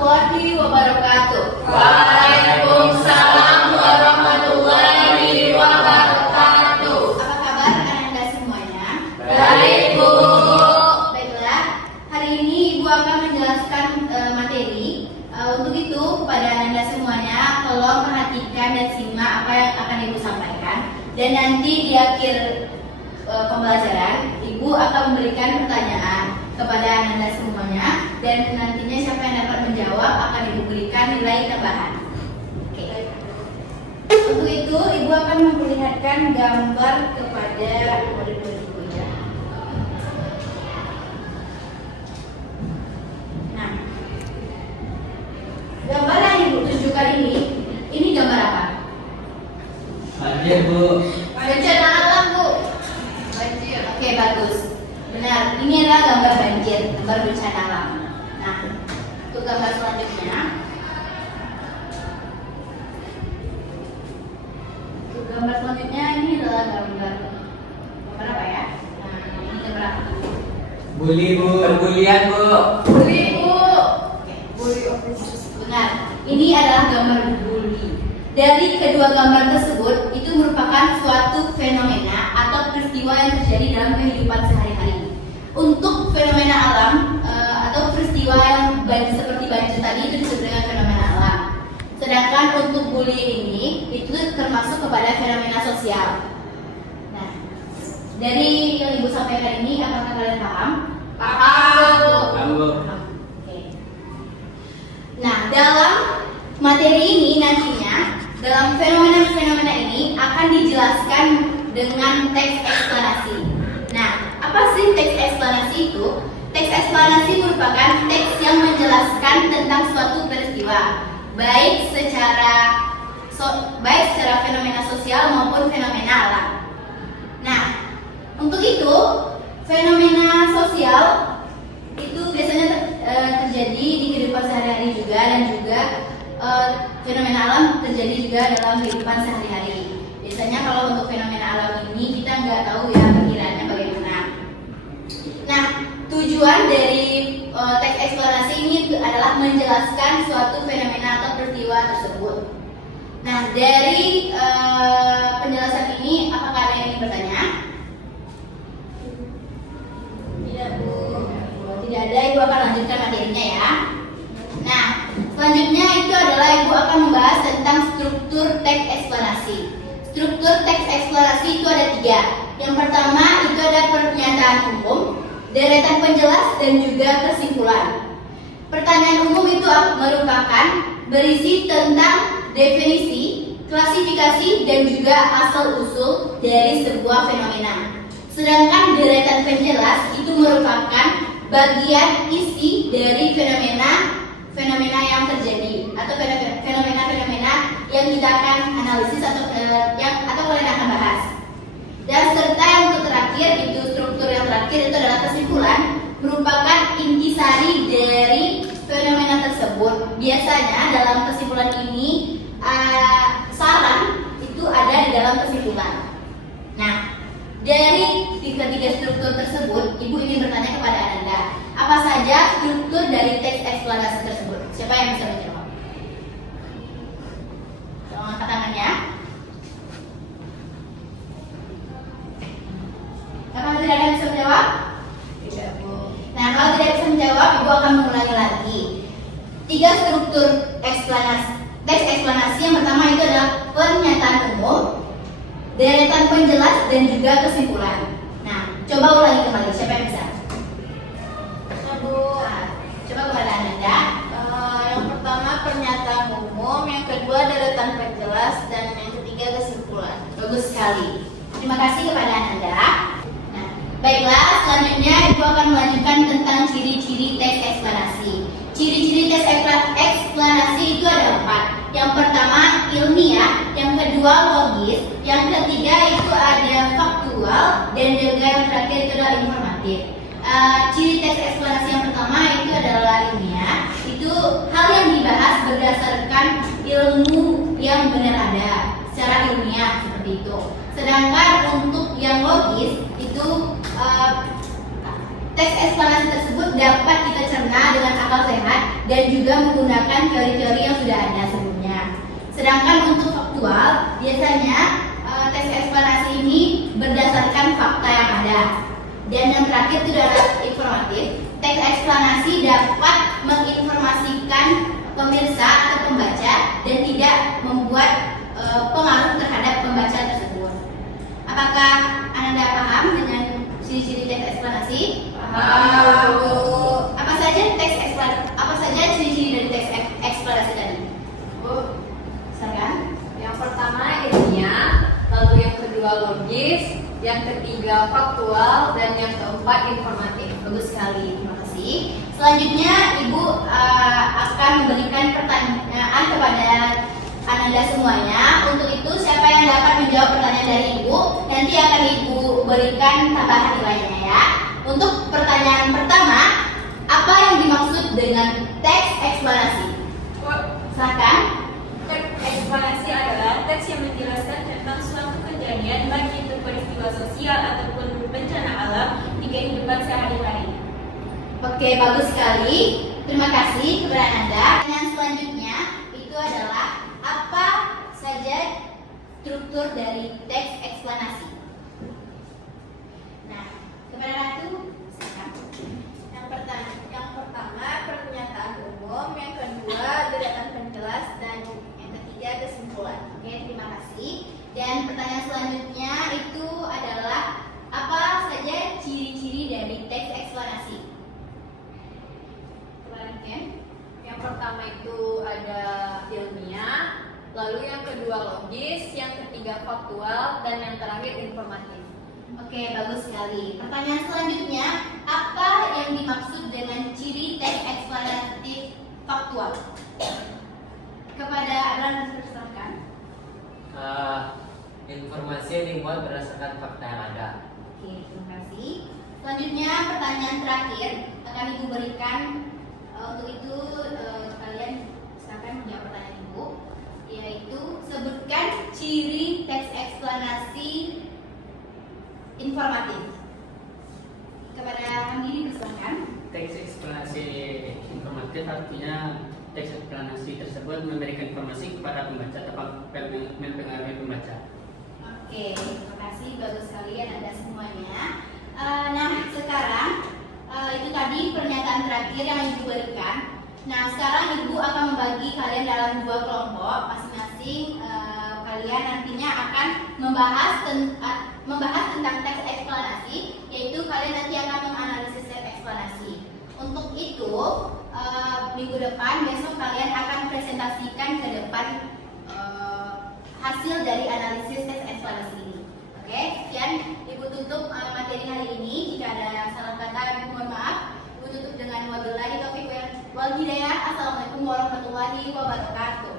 warahmatullahi wabarakatuh. Waalaikumsalam warahmatullahi wabarakatuh. Apa kabar anak-anak semuanya? Baik, Bu. Baiklah, hari ini Ibu akan menjelaskan materi. Untuk itu, kepada anak-anak semuanya, tolong perhatikan dan simak apa yang akan Ibu sampaikan. Dan nanti di akhir pembelajaran, Ibu akan memberikan pertanyaan kepada anak-anak semuanya, dan nantinya siapa yang dapat menjawab akan Ibu berikan nilai tambahan. Oke. Untuk itu, Ibu akan memperlihatkan gambar kepada murid-murid Ibu ya. Nah, gambar yang Ibu tunjukkan ini gambar apa? Banjir, Bu. Bencana alam, Bu. Banjir. Oke, bagus. Benar. Ini adalah gambar banjir, gambar bencana alam. Nah, untuk gambar selanjutnya. Untuk gambar selanjutnya ini adalah gambar apa ya? Nah, ini gambar apa? Bully, Bu. Perbulian, Bu. Bully, Bu. Oke, bully office. Benar. Ini adalah gambar bully. Dari kedua gambar tersebut itu merupakan suatu fenomena atau peristiwa yang terjadi dalam kehidupan sehari-hari. Untuk fenomena alam atau peristiwa yang seperti banjir tadi itu disebut dengan fenomena alam. Sedangkan untuk bullying ini itu termasuk kepada fenomena sosial. Nah, dari yang Ibu sampaikan ini apakah kalian paham? Paham, Bu. Oke. Nah, dalam materi ini nantinya dalam fenomena-fenomena ini akan dijelaskan dengan teks eksplanasi. Nah, apa sih teks eksplanasi itu? Teks eksplanasi merupakan teks yang menjelaskan tentang suatu peristiwa, baik secara fenomena sosial maupun fenomena alam. Nah, untuk itu fenomena sosial itu biasanya terjadi di kehidupan sehari-hari juga, dan juga fenomena alam terjadi juga dalam kehidupan sehari-hari. Biasanya kalau untuk fenomena alam ini kita nggak tahu ya perkiraannya bagaimana. Nah, tujuan dari teks eksplorasi ini adalah menjelaskan suatu fenomena atau peristiwa tersebut. Nah, dari penjelasan ini apakah ada yang ingin bertanya? Tidak, Bu. Tidak ada, Ibu akan lanjutkan materinya ya. Nah, selanjutnya itu adalah Ibu akan membahas tentang struktur teks eksplanasi. Struktur teks eksplanasi itu ada 3. Yang pertama itu ada pernyataan umum, deretan penjelas, dan juga kesimpulan. Pertanyaan umum itu merupakan berisi tentang definisi, klasifikasi, dan juga asal-usul dari sebuah fenomena. Sedangkan deretan penjelas itu merupakan bagian isi dari fenomena yang terjadi atau fenomena-fenomena yang kita akan analisis atau kalian akan bahas. Dan serta yang terakhir itu struktur yang terakhir itu adalah kesimpulan, merupakan intisari dari fenomena tersebut. Biasanya dalam kesimpulan ini saran itu ada di dalam kesimpulan. Nah, dari ketiga struktur tersebut, Ibu ingin bertanya kepada Anda, apa saja struktur dari teks eksplanasi tersebut? Siapa yang bisa menjawab? Tolong angkat tangannya. Apakah tidak ada yang bisa menjawab? Tidak, Bu. Nah, kalau tidak bisa menjawab, Ibu akan mengulangi lagi. 3 struktur teks eksplanasi. Yang pertama itu adalah pernyataan umum, deretan penjelas, dan juga kesimpulan. Nah, coba ulangi kembali. Siapa yang bisa? Bu. Coba kepada Anda. Yang pertama pernyataan umum, yang kedua deretan penjelas, dan yang ketiga kesimpulan. Bagus sekali. Terima kasih kepada Anda. Nah, baiklah, selanjutnya Ibu akan melanjutkan tentang ciri-ciri teks eksplanasi. Ciri-ciri teks eksplanasi itu ada 4. Yang pertama ilmiah, yang kedua logis, yang ketiga itu ada faktual, dan juga yang terakhir itu adalah informatif. Ciri teks eksplanasi yang pertama itu adalah ilmiah. Itu hal yang dibahas berdasarkan ilmu yang benar ada secara ilmiah seperti itu. Sedangkan untuk yang logis itu teks eksplanasi tersebut dapat kita cerna dengan akal sehat dan juga menggunakan teori-teori yang sudah ada sebelumnya. Sedangkan untuk faktual, biasanya teks eksplanasi ini berdasarkan fakta yang ada. Dan yang terakhir itu adalah informatif. Teks eksplanasi dapat menginformasikan pemirsa atau pembaca dan tidak membuat pengaruh terhadap pembaca tersebut. Apakah Anda paham dengan ciri-ciri teks eksplanasi? Paham, Bu. Apa saja ciri-ciri dari teks eksplanasi tadi? Bu, Silakan. yang pertama ilmiah, lalu yang kedua logis, yang ketiga faktual, dan yang keempat informatif. Bagus sekali, terima kasih. Selanjutnya Ibu akan memberikan pertanyaan kepada Anda semuanya. Untuk itu siapa yang dapat menjawab pertanyaan dari Ibu, nanti akan Ibu berikan tambahan nilainya ya. Untuk pertanyaan pertama, apa yang dimaksud dengan teks eksplanasi? Silakan. Teks eksplanasi adalah teks yang menjelaskan tentang suatu kejadian, baik itu peristiwa sosial ataupun bencana alam di kehidupan sehari-hari. Oke, bagus sekali. Terima kasih kepada Anda. Pertanyaan selanjutnya itu adalah apa saja struktur dari teks eksplanasi? Nah, kepada Ratu, silakan. yang pertama pernyataan umum, yang kedua deretan penjelas, dan yang ketiga kesimpulan. Oke, terima kasih. Dan pertanyaan selanjutnya itu adalah apa saja ciri-ciri dari teks eksplanasi? Yang pertama itu ada ilmiah, lalu yang kedua logis, yang ketiga faktual, dan yang terakhir informatif. Oke, bagus sekali. Pertanyaan selanjutnya, apa yang dimaksud dengan ciri teks eksplanatif faktual? Kepada Adlan, silakan. Informasi yang dibuat berdasarkan fakta yang ada. Oke, terima kasih. Selanjutnya pertanyaan terakhir akan Ibu berikan. Untuk itu kalian silakan menjawab pertanyaan Ibu, yaitu sebutkan ciri teks eksplanasi informatif. Kepada Kang Dini, silakan. Teks eksplanasi informatif artinya teks eksplanasi tersebut memberikan informasi kepada pembaca atau mempengaruhi pembaca. Oke, terima kasih, bagus sekali Anda semuanya. Nah, sekarang itu tadi pernyataan terakhir yang Ibu berikan. Nah, sekarang Ibu akan membagi kalian dalam dua kelompok masing-masing. Kalian nantinya akan membahas tentang teks eksplanasi, yaitu kalian nanti akan menganalisis teks eksplanasi. Untuk itu, minggu depan besok kalian akan presentasikan ke depan hasil dari analisis teks eksplanasi ini. Oke, sekian Ibu tutup materi hari ini. Jika ada salah kata, Ibu mohon maaf. Ibu tutup dengan wabillahi taufiq wal hidayah. Assalamualaikum warahmatullahi wabarakatuh.